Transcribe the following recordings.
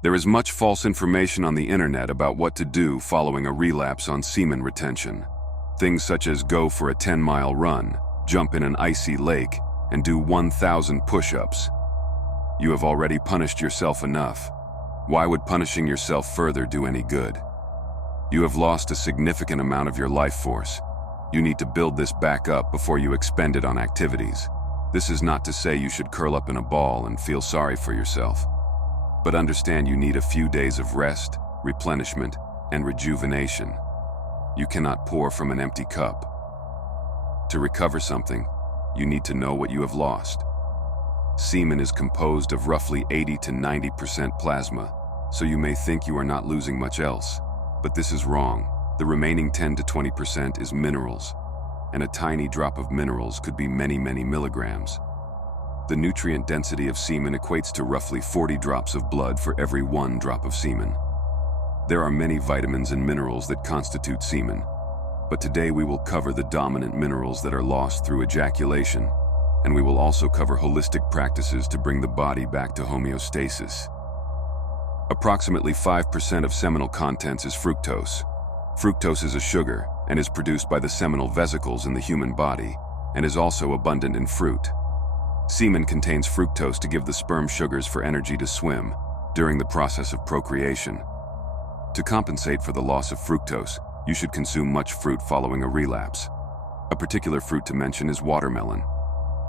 There is much false information on the internet about what to do following a relapse on semen retention. Things such as go for a 10-mile run, jump in an icy lake, and do 1,000 push-ups. You have already punished yourself enough. Why would punishing yourself further do any good? You have lost a significant amount of your life force. You need to build this back up before you expend it on activities. This is not to say you should curl up in a ball and feel sorry for yourself. But understand you need a few days of rest, replenishment, and rejuvenation. You cannot pour from an empty cup. To recover something, you need to know what you have lost. Semen is composed of roughly 80 to 90% plasma, so you may think you are not losing much else. But this is wrong. The remaining 10 to 20% is minerals, and a tiny drop of minerals could be many milligrams. The nutrient density of semen equates to roughly 40 drops of blood for every 1 drop of semen. There are many vitamins and minerals that constitute semen, but today we will cover the dominant minerals that are lost through ejaculation, and we will also cover holistic practices to bring the body back to homeostasis. Approximately 5% of seminal contents is fructose. Fructose is a sugar and is produced by the seminal vesicles in the human body and is also abundant in fruit. Semen contains fructose to give the sperm sugars for energy to swim during the process of procreation. To compensate for the loss of fructose, you should consume much fruit following a relapse. A particular fruit to mention is watermelon.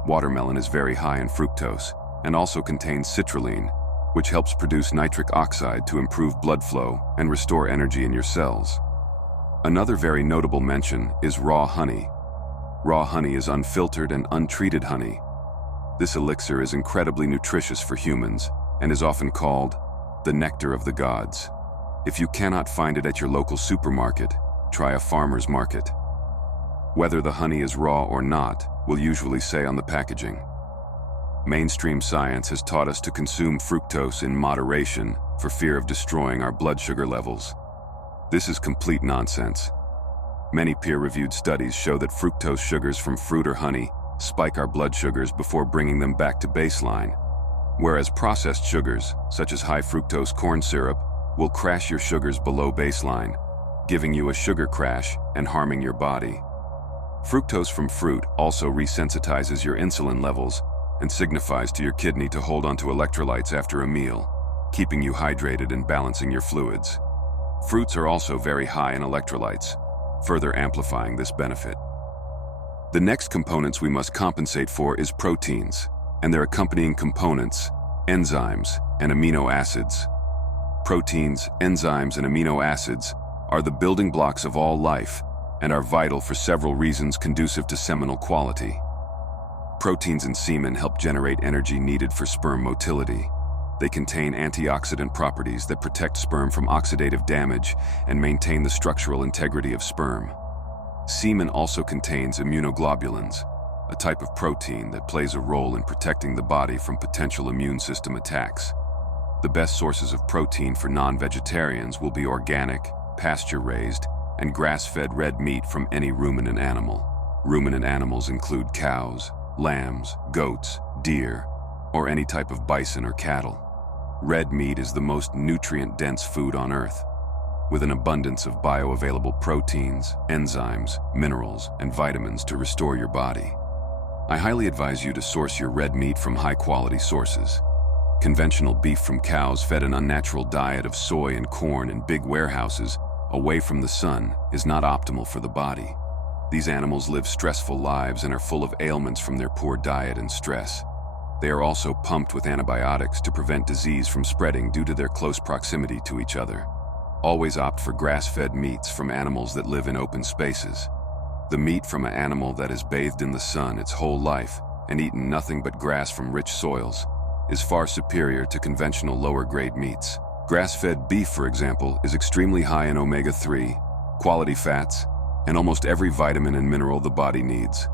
Watermelon is very high in fructose and also contains citrulline, which helps produce nitric oxide to improve blood flow and restore energy in your cells. Another very notable mention is raw honey. Raw honey is unfiltered and untreated honey. This elixir is incredibly nutritious for humans and is often called the nectar of the gods. If you cannot find it at your local supermarket, try a farmer's market. Whether the honey is raw or not will usually say on the packaging. Mainstream science has taught us to consume fructose in moderation for fear of destroying our blood sugar levels. This is complete nonsense. Many peer-reviewed studies show that fructose sugars from fruit or honey spike our blood sugars before bringing them back to baseline, whereas processed sugars, such as high fructose corn syrup, will crash your sugars below baseline, giving you a sugar crash and harming your body. Fructose from fruit also resensitizes your insulin levels and signifies to your kidney to hold onto electrolytes after a meal, keeping you hydrated and balancing your fluids. Fruits are also very high in electrolytes, further amplifying this benefit. The next components we must compensate for is proteins, and their accompanying components, enzymes and amino acids. Proteins, enzymes, and amino acids are the building blocks of all life and are vital for several reasons conducive to seminal quality. Proteins in semen help generate energy needed for sperm motility. They contain antioxidant properties that protect sperm from oxidative damage and maintain the structural integrity of sperm. Semen also contains immunoglobulins, a type of protein that plays a role in protecting the body from potential immune system attacks. The best sources of protein for non-vegetarians will be organic, pasture-raised, and grass-fed red meat from any ruminant animal. Ruminant animals include cows, lambs, goats, deer, or any type of bison or cattle. Red meat is the most nutrient-dense food on Earth, with an abundance of bioavailable proteins, enzymes, minerals, and vitamins to restore your body. I highly advise you to source your red meat from high-quality sources. Conventional beef from cows fed an unnatural diet of soy and corn in big warehouses away from the sun is not optimal for the body. These animals live stressful lives and are full of ailments from their poor diet and stress. They are also pumped with antibiotics to prevent disease from spreading due to their close proximity to each other. Always opt for grass-fed meats from animals that live in open spaces. The meat from an animal that has bathed in the sun its whole life and eaten nothing but grass from rich soils is far superior to conventional lower-grade meats. Grass-fed beef, for example, is extremely high in omega-3, quality fats, and almost every vitamin and mineral the body needs.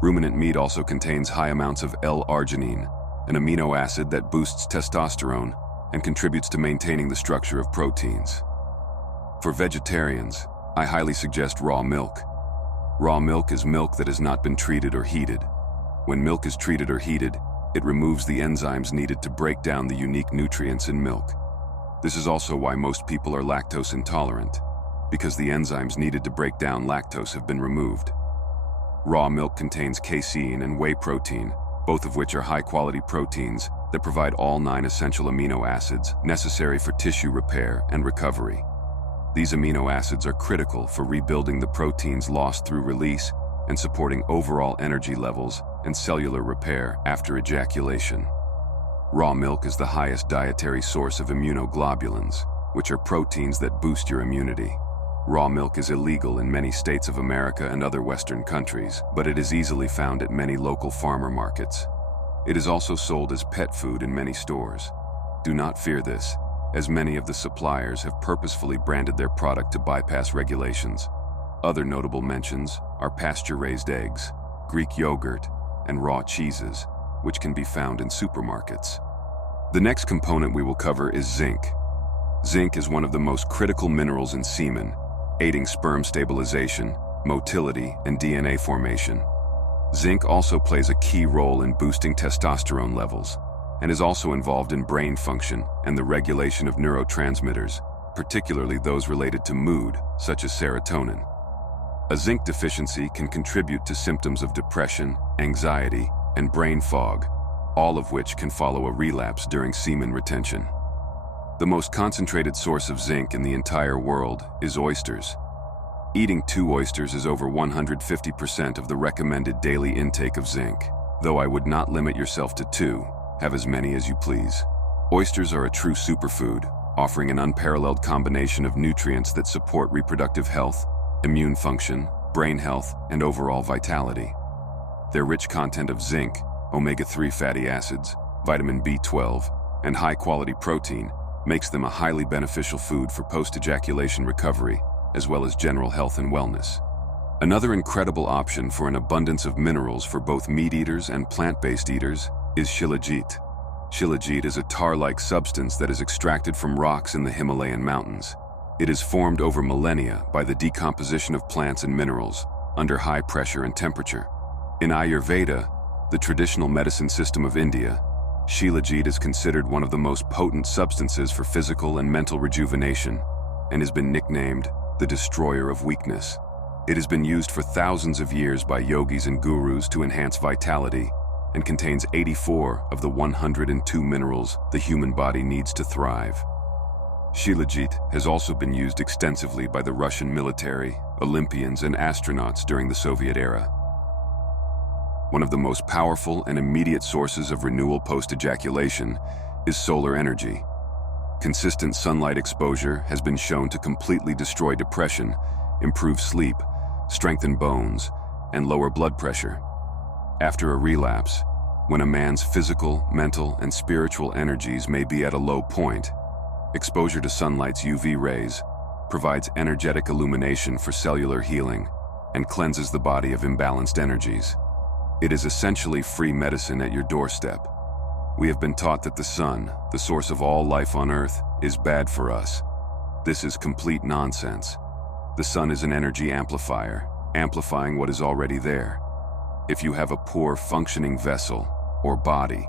Ruminant meat also contains high amounts of L-arginine, an amino acid that boosts testosterone and contributes to maintaining the structure of proteins. For vegetarians, I highly suggest raw milk. Raw milk is milk that has not been treated or heated. When milk is treated or heated, it removes the enzymes needed to break down the unique nutrients in milk. This is also why most people are lactose intolerant, because the enzymes needed to break down lactose have been removed. Raw milk contains casein and whey protein, both of which are high-quality proteins that provide all 9 essential amino acids necessary for tissue repair and recovery. These amino acids are critical for rebuilding the proteins lost through release and supporting overall energy levels and cellular repair after ejaculation. Raw milk is the highest dietary source of immunoglobulins, which are proteins that boost your immunity. Raw milk is illegal in many states of America and other Western countries, but it is easily found at many local farmer markets. It is also sold as pet food in many stores. Do not fear this, as many of the suppliers have purposefully branded their product to bypass regulations. Other notable mentions are pasture-raised eggs, Greek yogurt, and raw cheeses, which can be found in supermarkets. The next component we will cover is zinc. Zinc is one of the most critical minerals in semen, aiding sperm stabilization, motility, and DNA formation. Zinc also plays a key role in boosting testosterone levels and is also involved in brain function and the regulation of neurotransmitters, particularly those related to mood, such as serotonin. A zinc deficiency can contribute to symptoms of depression, anxiety, and brain fog, all of which can follow a relapse during semen retention. The most concentrated source of zinc in the entire world is oysters. Eating 2 oysters is over 150% of the recommended daily intake of zinc, though I would not limit yourself to 2, have as many as you please. Oysters are a true superfood, offering an unparalleled combination of nutrients that support reproductive health, immune function, brain health, and overall vitality. Their rich content of zinc, omega-3 fatty acids, vitamin B12, and high-quality protein makes them a highly beneficial food for post-ejaculation recovery, as well as general health and wellness. Another incredible option for an abundance of minerals for both meat eaters and plant-based eaters is Shilajit. Shilajit is a tar-like substance that is extracted from rocks in the Himalayan mountains. It is formed over millennia by the decomposition of plants and minerals under high pressure and temperature. In Ayurveda, the traditional medicine system of India, Shilajit is considered one of the most potent substances for physical and mental rejuvenation and has been nicknamed the destroyer of weakness. It has been used for thousands of years by yogis and gurus to enhance vitality and contains 84 of the 102 minerals the human body needs to thrive. Shilajit has also been used extensively by the Russian military, Olympians, and astronauts during the Soviet era. One of the most powerful and immediate sources of renewal post-ejaculation is solar energy. Consistent sunlight exposure has been shown to completely destroy depression, improve sleep, strengthen bones, and lower blood pressure. After a relapse, when a man's physical, mental, and spiritual energies may be at a low point, exposure to sunlight's UV rays provides energetic illumination for cellular healing and cleanses the body of imbalanced energies. It is essentially free medicine at your doorstep. We have been taught that the sun, the source of all life on Earth, is bad for us. This is complete nonsense. The sun is an energy amplifier, amplifying what is already there. If you have a poor functioning vessel, or body,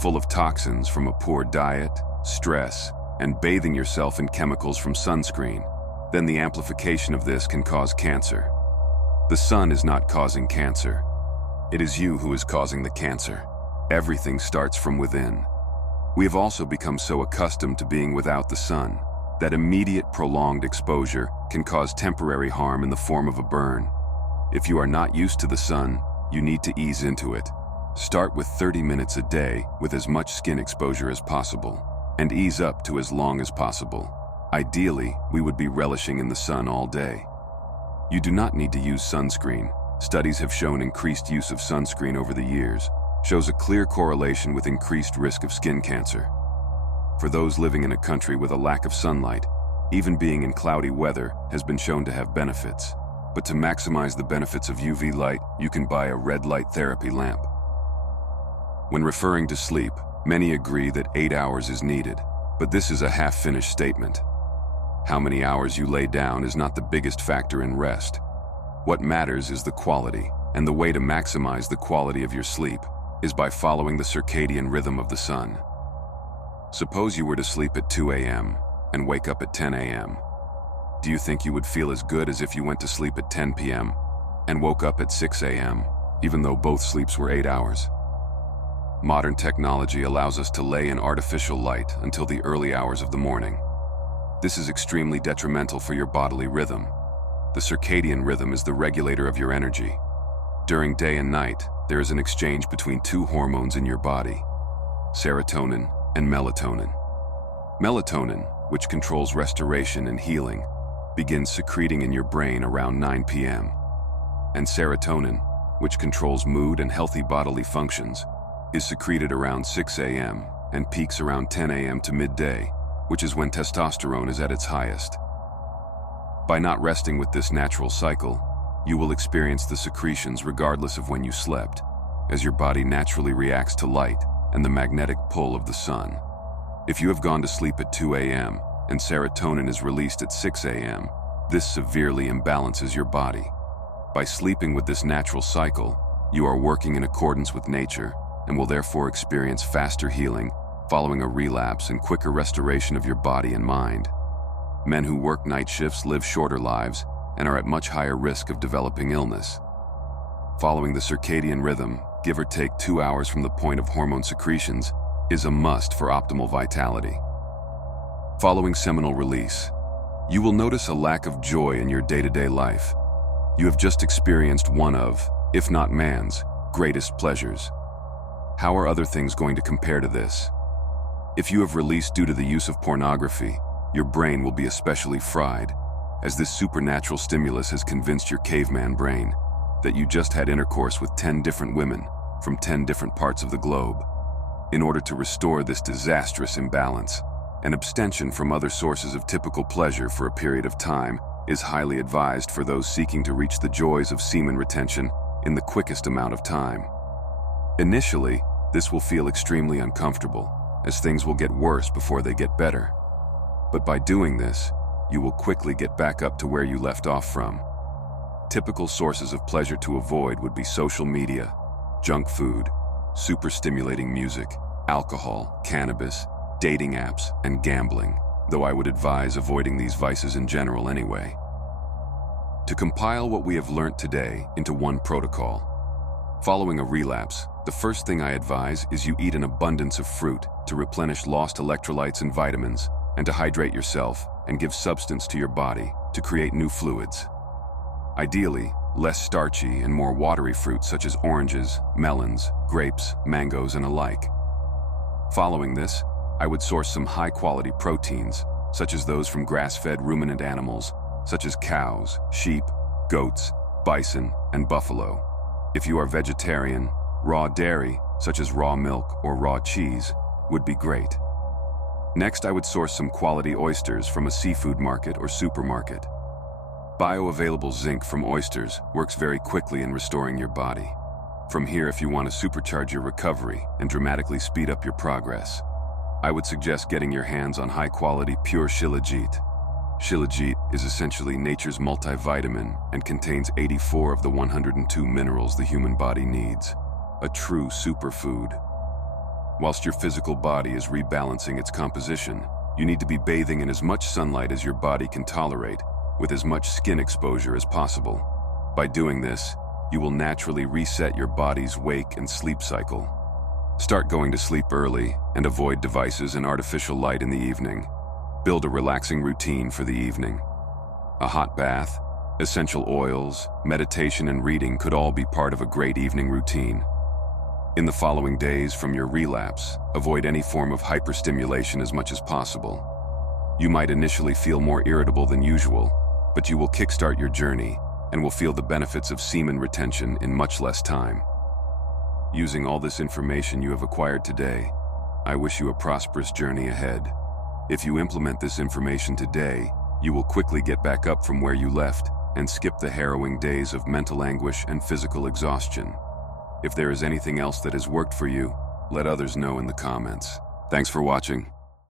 full of toxins from a poor diet, stress, and bathing yourself in chemicals from sunscreen, then the amplification of this can cause cancer. The sun is not causing cancer. It is you who is causing the cancer. Everything starts from within. We have also become so accustomed to being without the sun that immediate prolonged exposure can cause temporary harm in the form of a burn. If you are not used to the sun, you need to ease into it. Start with 30 minutes a day with as much skin exposure as possible, and ease up to as long as possible. Ideally, we would be relishing in the sun all day. You do not need to use sunscreen. Studies have shown increased use of sunscreen over the years shows a clear correlation with increased risk of skin cancer. For those living in a country with a lack of sunlight, even being in cloudy weather has been shown to have benefits. But to maximize the benefits of UV light, you can buy a red light therapy lamp. When referring to sleep, many agree that 8 hours is needed, but this is a half-finished statement. How many hours you lay down is not the biggest factor in rest. What matters is the quality, and the way to maximize the quality of your sleep is by following the circadian rhythm of the sun. Suppose you were to sleep at 2 a.m., and wake up at 10 a.m.? Do you think you would feel as good as if you went to sleep at 10 p.m. and woke up at 6 a.m., even though both sleeps were 8 hours? Modern technology allows us to lay in artificial light until the early hours of the morning. This is extremely detrimental for your bodily rhythm. The circadian rhythm is the regulator of your energy. During day and night, there is an exchange between two hormones in your body, serotonin and melatonin. Melatonin, which controls restoration and healing, begins secreting in your brain around 9 p.m. And serotonin, which controls mood and healthy bodily functions, is secreted around 6 a.m. and peaks around 10 a.m. to midday, which is when testosterone is at its highest. By not resting with this natural cycle, you will experience the secretions regardless of when you slept, as your body naturally reacts to light and the magnetic pull of the sun. If you have gone to sleep at 2 a.m. and serotonin is released at 6 a.m., this severely imbalances your body. By sleeping with this natural cycle, you are working in accordance with nature and will therefore experience faster healing, following a relapse and quicker restoration of your body and mind. Men who work night shifts live shorter lives and are at much higher risk of developing illness. Following the circadian rhythm, give or take 2 hours from the point of hormone secretions, is a must for optimal vitality. Following seminal release, you will notice a lack of joy in your day-to-day life. You have just experienced one of, if not man's, greatest pleasures. How are other things going to compare to this? If you have released due to the use of pornography, your brain will be especially fried, as this supernatural stimulus has convinced your caveman brain that you just had intercourse with 10 different women from 10 different parts of the globe. In order to restore this disastrous imbalance, an abstention from other sources of typical pleasure for a period of time is highly advised for those seeking to reach the joys of semen retention in the quickest amount of time. Initially, this will feel extremely uncomfortable, as things will get worse before they get better. But by doing this, you will quickly get back up to where you left off from. Typical sources of pleasure to avoid would be social media, junk food, super-stimulating music, alcohol, cannabis, dating apps, and gambling, though I would advise avoiding these vices in general anyway. To compile what we have learnt today into one protocol, following a relapse, the first thing I advise is you eat an abundance of fruit to replenish lost electrolytes and vitamins, and to hydrate yourself and give substance to your body to create new fluids. Ideally, less starchy and more watery fruits such as oranges, melons, grapes, mangoes, and alike. Following this, I would source some high-quality proteins, such as those from grass-fed ruminant animals, such as cows, sheep, goats, bison, and buffalo. If you are vegetarian, raw dairy, such as raw milk or raw cheese, would be great. Next, I would source some quality oysters from a seafood market or supermarket. Bioavailable zinc from oysters works very quickly in restoring your body. From here, if you want to supercharge your recovery and dramatically speed up your progress, I would suggest getting your hands on high-quality pure Shilajit. Shilajit is essentially nature's multivitamin and contains 84 of the 102 minerals the human body needs. A true superfood. Whilst your physical body is rebalancing its composition, you need to be bathing in as much sunlight as your body can tolerate, with as much skin exposure as possible. By doing this, you will naturally reset your body's wake and sleep cycle. Start going to sleep early and avoid devices and artificial light in the evening. Build a relaxing routine for the evening. A hot bath, essential oils, meditation, and reading could all be part of a great evening routine. In the following days from your relapse, avoid any form of hyperstimulation as much as possible. You might initially feel more irritable than usual, but you will kickstart your journey and will feel the benefits of semen retention in much less time. Using all this information you have acquired today, I wish you a prosperous journey ahead. If you implement this information today, you will quickly get back up from where you left and skip the harrowing days of mental anguish and physical exhaustion. If there is anything else that has worked for you, let others know in the comments. Thanks for watching.